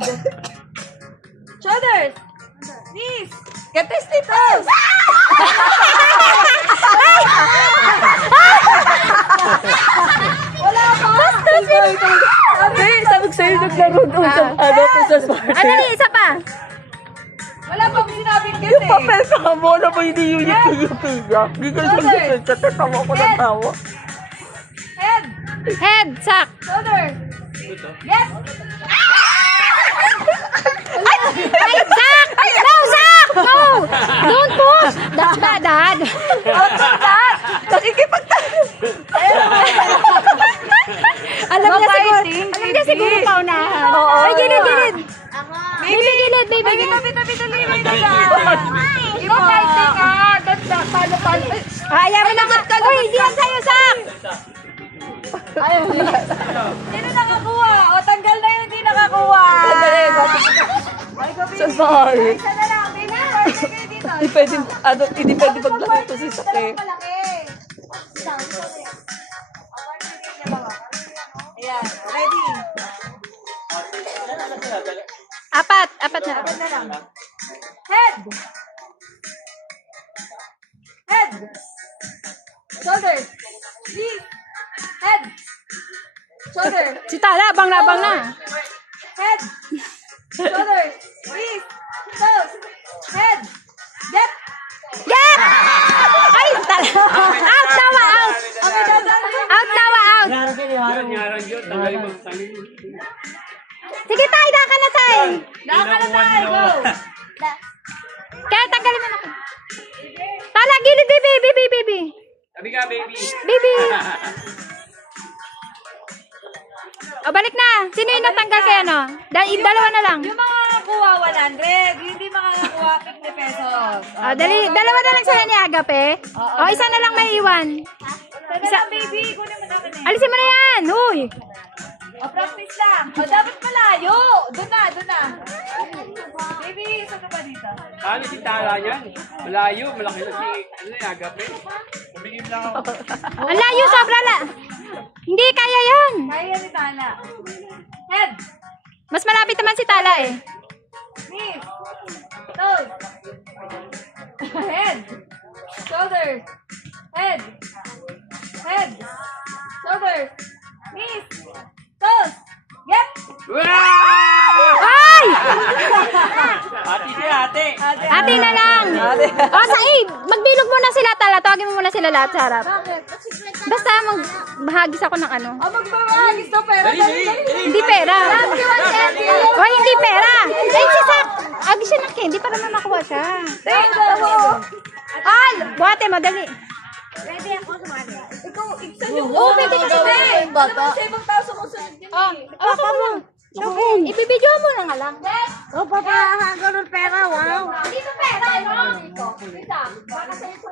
Head. Shoulders. Knees. Get this toes. Wala pa. Sabi ko sa'yo, naglaro doon sa, sa party. Ano ni, isa pa? Wala pang sinabing get Yung eh. papel ka mo na ba hindi yung piga? Hindi ka yung tatawa ko ng tawa. Head. Head, sack. Shoulders. Get. Ay, sack! No, sack! No! Don't push! That's bad, Dad. That. Alam niya siguro paunahan. Oo. Ay, gilid. Baby, Gilid, baby. tabi, dali. Ikaw fighting ah. Ganda. Palo. Ayaw mo na ka. Uy, hindi yan sa'yo, sack! Sino nakakuha? O, tanggal na yung hindi nakakuha. So sorry. Isa na lang, baby. Partner kayo dito. Hindi pwede paglaro to si Sake. Ayan, ready. Apat na. Apat na lang. Head. Head. Shoulders. Knees. Head. Shoulder. Si Tala, abang na. Head. Shoulders. Knees. Toes. Head. Get. Yeah! Ay, Tala. Out, tawa, out. Okay, dadaan. Out, tawa, out. Sige, Tay, daan ka na, Tay. Daan ka na tayo. Go. Kaya tanggalin mo na ako. Tala, gilid, baby. Sabi ka, baby. Baby. O, balik na. Sino yung natanggal kaya, no? Dalawa na lang. Yung mga nakakuha 100, hindi makakakuha 50 pesos. Dalawa na lang sila ni Agape. O, isa na lang may iwan. Isa, baby. Kunin mo namin eh. Alisin mo na yan. Uy. O, practice lang. O, dapat malayo. Doon na. Baby, saan ka ba dito? Ano si Tala niyan? Malayo, malaki na si, Agape. Kumingin lang ako. Ang layo, sobra la. Hindi, kaya yan. Kaya ni Tala. Head. Mas malapit naman si Tala eh. Knees. Toes. Head. Shoulders. Head. Shoulders. Knees. Toes. Get. Ay! Ate siya, ate. Ate na lang. O, magbilog muna sila, Tala. Tawagin mo muna sila lahat sa harap. Basta magbahagis ako ng ano. O, magbabahagis to pera. Dali. Hindi pera. O, hindi pera. Ay, si Sak. Agis siya ng candy para makuha siya. Al, buhate mo, dali. Ready ako sumali. Ikaw, isa yung Oo, pwede ka sumali. Sa ibang tao sumusunod yun. Ako mo. Ibibidyo mo na nga lang. Oh, papa, ganun pera, wow. Dito pera, no? Dito. Baka sa ito.